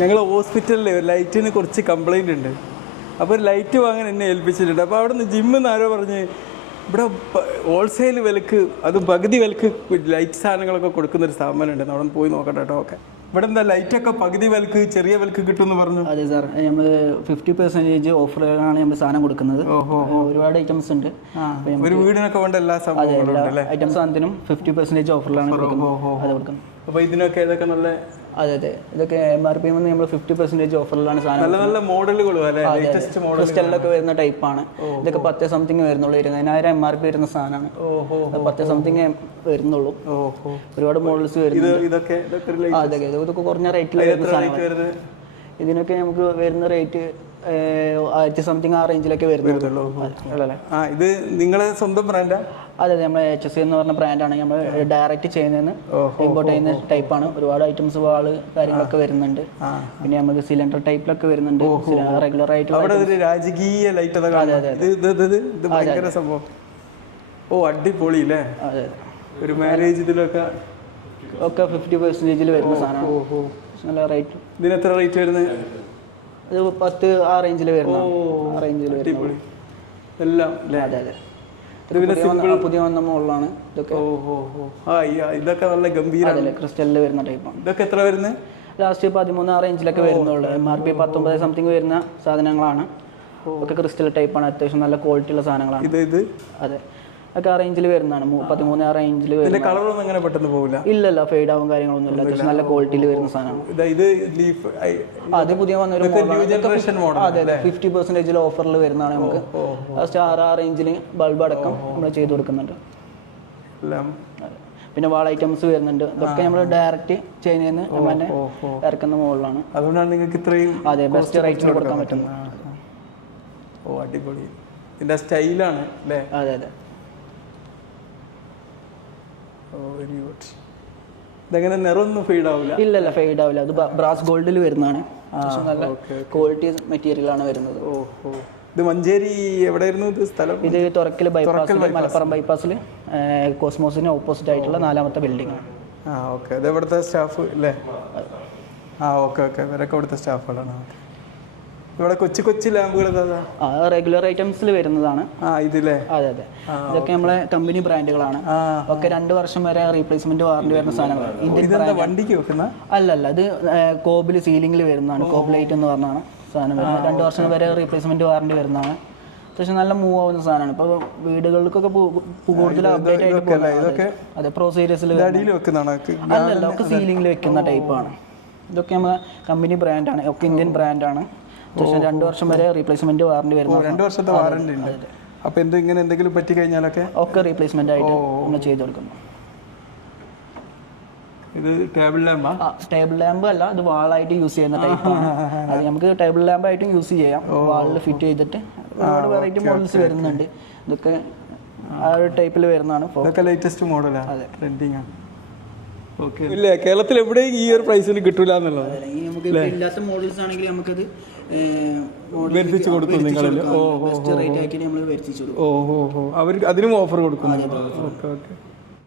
ഞങ്ങൾ ഹോസ്പിറ്റലിൽ ലൈറ്റിന് കുറച്ച് കംപ്ലൈന്റ് ഉണ്ട്. അപ്പോൾ ഒരു ലൈറ്റ് വാങ്ങാൻ എന്നെ ഏൽപ്പിച്ചിട്ടുണ്ട്. അപ്പോൾ അവിടെ നിന്ന് ജിമ്മിൽ നിന്ന് ആരോ പറഞ്ഞ് ഇവിടെ ഹോൾസെയിൽ വിലക്ക് അതും പകുതി വിലക്ക് ലൈറ്റ് സാധനങ്ങളൊക്കെ കൊടുക്കുന്ന ഒരു സ്ഥാപനമുണ്ട് അവിടെ നിന്ന് പോയി നോക്കട്ടെ കേട്ടോ ഓക്കെ ഇവിടെ എന്താ ലൈറ്റൊക്കെ പകുതി വിലക്ക് ചെറിയ വിലക്ക് കിട്ടുമെന്ന് പറഞ്ഞു? അതെ സാർ. നമ്മൾ ഫിഫ്റ്റി പെർസെന്റേജ് ഓഫറിലാണ് നമ്മൾ സാധനം കൊടുക്കുന്നത്. ഒരുപാട് ഐറ്റംസ് ഉണ്ട്. ഒരു വീടിനൊക്കെ വേണ്ട എല്ലാ ഉണ്ട് ഐറ്റംസ് സാധനത്തിനും ഫിഫ്റ്റി പെർസെന്റേജ് ഓഫറിലാണ് കൊടുക്കുന്നത്. അപ്പോൾ ഇതിനൊക്കെ ഏതൊക്കെ നല്ല അതെ അതെ. ഇതൊക്കെ എം ആർ പി എം നമ്മൾ ഫിഫ്റ്റി പെർസെന്റേജ് ഓഫറിലാണ് സാധനം നല്ല നല്ല മോഡലുകൾ ക്രിസ്റ്റലിലൊക്കെ വരുന്ന ടൈപ്പാണ് ഇതൊക്കെ പത്ത് സംതിങ് വരുന്നുള്ളൂ ഇരുപതിനായിരം എം ആർ പി വരുന്ന സാധനമാണ്. പത്ത് സംതിങ് വരുന്നുള്ളൂ. ഒരുപാട് മോഡൽസ് വരുന്നുണ്ട്. ഇതൊക്കെ ഇതൊക്കെ കുറഞ്ഞ റേറ്റിൽ വരുന്ന ഇതിനൊക്കെ നമുക്ക് വരുന്ന റേറ്റ് ആയിരത്തി സംതിങ് ആ റേഞ്ചിലൊക്കെ വരുന്നുള്ളൂ. ആ ഇത് നിങ്ങളെ സ്വന്തം ബ്രാൻഡാ അതെ അതെ നമ്മളെ എച്ച് എസ് എന്ന് പറഞ്ഞ ബ്രാൻഡാണ് നമ്മൾ ഡയറക്റ്റ് ചെയ്യുന്നതെന്ന് ഇമ്പോർട്ട് ചെയ്യുന്ന ടൈപ്പാണ് ഒരുപാട് ഐറ്റംസ് വാൾ കാര്യങ്ങളൊക്കെ വരുന്നുണ്ട്. പിന്നെ നമുക്ക് സിലിണ്ടർ ടൈപ്പിലൊക്കെ വരുന്നുണ്ട്. റെഗുലർ ആയിട്ട് രാജകീയ ലൈറ്റ് സംഭവം. ഓ അടിപൊളി അല്ലേ ഒരു മാരേജ് ഇതിലൊക്കെ ഒക്കെ ഫിഫ്റ്റി പെർസെന്റേജിൽ വരുന്ന സാധനമാണ്. നല്ല റേറ്റ് ഇതിന് എത്ര റേറ്റ് വരുന്നത്? ഇത് പത്ത് ആ റേഞ്ചിൽ വരുന്ന ആ റേഞ്ചിൽ വരുന്ന എല്ലാം അതെ അതെ. ഇത് പിന്നെ പുതിയ വന്ന- പുതിയ വന്ന മോളിലാണ് ഇതൊക്കെ. ഓ ഓ ഓ ആ ഇതൊക്കെ നല്ല ഗംഭീര ക്രിസ്റ്റലിൽ വരുന്ന ടൈപ്പാണ് ഇതൊക്കെ എത്ര വരുന്നത് ലാസ്റ്റ് പതിമൂന്ന് ആ റേഞ്ചിലൊക്കെ വരുന്നുള്ളൂ. എം ആർ പി പത്തൊമ്പത് സംതിങ് വരുന്ന സാധനങ്ങളാണ്. ഒക്കെ ക്രിസ്റ്റൽ ടൈപ്പാണ് അത്യാവശ്യം നല്ല ക്വാളിറ്റി ഉള്ള സാധനങ്ങളാണ്. ഇത് ഇത്? അതെ. ഒക്കെ ആ റേഞ്ചിൽ വരുന്നതാണ്. പതിമൂന്ന് ആ റേഞ്ചിൽ വരുന്ന ഇതിന്റെ കളറൊന്നും അങ്ങനെ പെട്ടെന്ന് പോകില്ല ഇല്ലല്ല ഫെയ്ഡ് ആവും കാര്യങ്ങളൊന്നും ഇല്ല. അത്യാവശ്യം നല്ല ക്വാളിറ്റിയിൽ വരുന്ന സാധനമാണ്. ഇതാ ലീഫ് അത് പുതിയ വന്നൊരു അതെ അതെ. ഫിഫ്റ്റി പെർസെന്റേജിൽ ഓഫറിൽ വരുന്നതാണ് നമുക്ക്. സ്റ്റാർ ആ റേഞ്ചിൽ ബൾബ് അടക്കം നമ്മൾ ചെയ്ത് കൊടുക്കുന്നുണ്ട്. പിന്നെ വാൾ ഐറ്റംസ് വരുന്നുണ്ട്. ഇതൊക്കെ നമ്മൾ ഡയറക്റ്റ് നമ്മൾ തന്നെ ഇറക്കുന്ന മുകളിലാണ് അതുകൊണ്ടാണ് നിങ്ങൾക്ക് ഇത്രയും അതെ ബെസ്റ്റ് റേറ്റിൽ കൊടുക്കാൻ പറ്റുന്നത്. ഓ അടിപൊളി. ഇതിന്റെ സ്റ്റൈലാണ് അല്ലേ? അതെ അതെ. വെരി ഗുഡ് ഇതെങ്ങനെ നിറമൊന്നും ഫെയ്ഡ് ആവില്ല ഇല്ലല്ല ഫെയ്ഡ് ആവില്ല അത് ബ്രാസ് ഗോൾഡിൽ വരുന്നതാണ്. നല്ല ക്വാളിറ്റി മെറ്റീരിയൽ ആണ് വരുന്നത്. ഓ ഓ ഇത് മഞ്ചേരി എവിടെയായിരുന്നു ഇത് സ്ഥലം? ഇത് തുറക്കൽ ബൈപ്പാസിൽ മലപ്പുറം ബൈപ്പാസിൽ കോസ്മോസിന് ഓപ്പോസിറ്റ് ആയിട്ടുള്ള നാലാമത്തെ ബിൽഡിംഗ് ആണ്. ആ ഓക്കെ. ഇത് എവിടുത്തെ സ്റ്റാഫ് അല്ലേ ആ ഓക്കെ ഓക്കെ. ഇവരൊക്കെ ഇവിടുത്തെ സ്റ്റാഫുകളാണ് ഇവിടെ കൊച്ചു കൊച്ചു ലാമ്പുകൾ ഇതാ റെഗുലർ ഐറ്റംസിൽ വരുന്നതാണ്. അതെ അതെ. ഇതൊക്കെ നമ്മളെ കമ്പനി ബ്രാൻഡുകളാണ് ഒക്കെ രണ്ട് വർഷം വരെ റീപ്ലേസ്മെന്റ് വാറണ്ടി വരുന്ന സാധനങ്ങളാണ് ഇന്ത്യൻ അല്ല വണ്ടിക്ക് വെക്കുന്ന? അല്ലല്ല അത് കോബിൽ സീലിംഗിൽ വരുന്നതാണ്. കോബ് ലൈറ്റ് എന്ന് പറഞ്ഞാണ് സാധനം വരുന്നത്. രണ്ട് വർഷം വരെ റീപ്ലേസ്മെന്റ് വാറണ്ടി വരുന്നതാണ്. അത്യാവശ്യം നല്ല മൂവ് ആവുന്ന സാധനമാണ്. ഇപ്പൊ വീടുകൾക്കൊക്കെ കൂടുതൽ അപ്ഡേറ്റ് ആയിട്ട് അതെ പ്രോ സീരീസിൽ അല്ലല്ല ഒക്കെ സീലിംഗിൽ വെക്കുന്ന ടൈപ്പാണ് ഇതൊക്കെ നമ്മൾ കമ്പനി ബ്രാൻഡാണ് ഒക്കെ ഇന്ത്യൻ ബ്രാൻഡാണ് അത്യാവശ്യം രണ്ട് വർഷം വരെ റീപ്ലേസ്മെന്റ് വാറണ്ടി വരുന്ന രണ്ട് വർഷത്തെ വാറണ്ടി ഉണ്ട്. അപ്പൊ എന്ത് ഇങ്ങനെ എന്തെങ്കിലും പറ്റി കഴിഞ്ഞാലൊക്കെ? ഒക്കെ റീപ്ലേസ്മെന്റ് ആയിട്ട് നമ്മൾ ചെയ്തു കൊടുക്കുന്നു. ഇത് ടേബിൾ ലാമ്പ് ടേബിൾ ലാമ്പ് അല്ല ഇത് വാളായിട്ട് യൂസ് ചെയ്യുന്ന ടൈപ്പ് അത് നമുക്ക് ടേബിൾ ലാമ്പ് ആയിട്ടും യൂസ് ചെയ്യാം. വാളിൽ ഫിറ്റ് ചെയ്തിട്ട് ഒരുപാട് വെറൈറ്റി മോഡൽസ് വരുന്നുണ്ട്. ഇതൊക്കെ ആ ഒരു ടൈപ്പിൽ വരുന്നതാണ്. ലേറ്റസ്റ്റ് മോഡലാണ് ട്രെൻഡിങ് ആണ് ഇല്ല കേരളത്തിൽ എവിടെയും ഈ ഒരു പ്രൈസിന് കിട്ടൂല എന്നുള്ളത്. ഇല്ലാത്ത മോഡൽസ് ആണെങ്കിൽ നമുക്കത് വരുത്തിച്ച് കൊടുക്കും നിങ്ങളിൽ ഓ കൊടുക്കും. ഓ ഓ ഓ അവർ അതിനും ഓഫർ കൊടുക്കും ഓക്കെ ഓക്കെ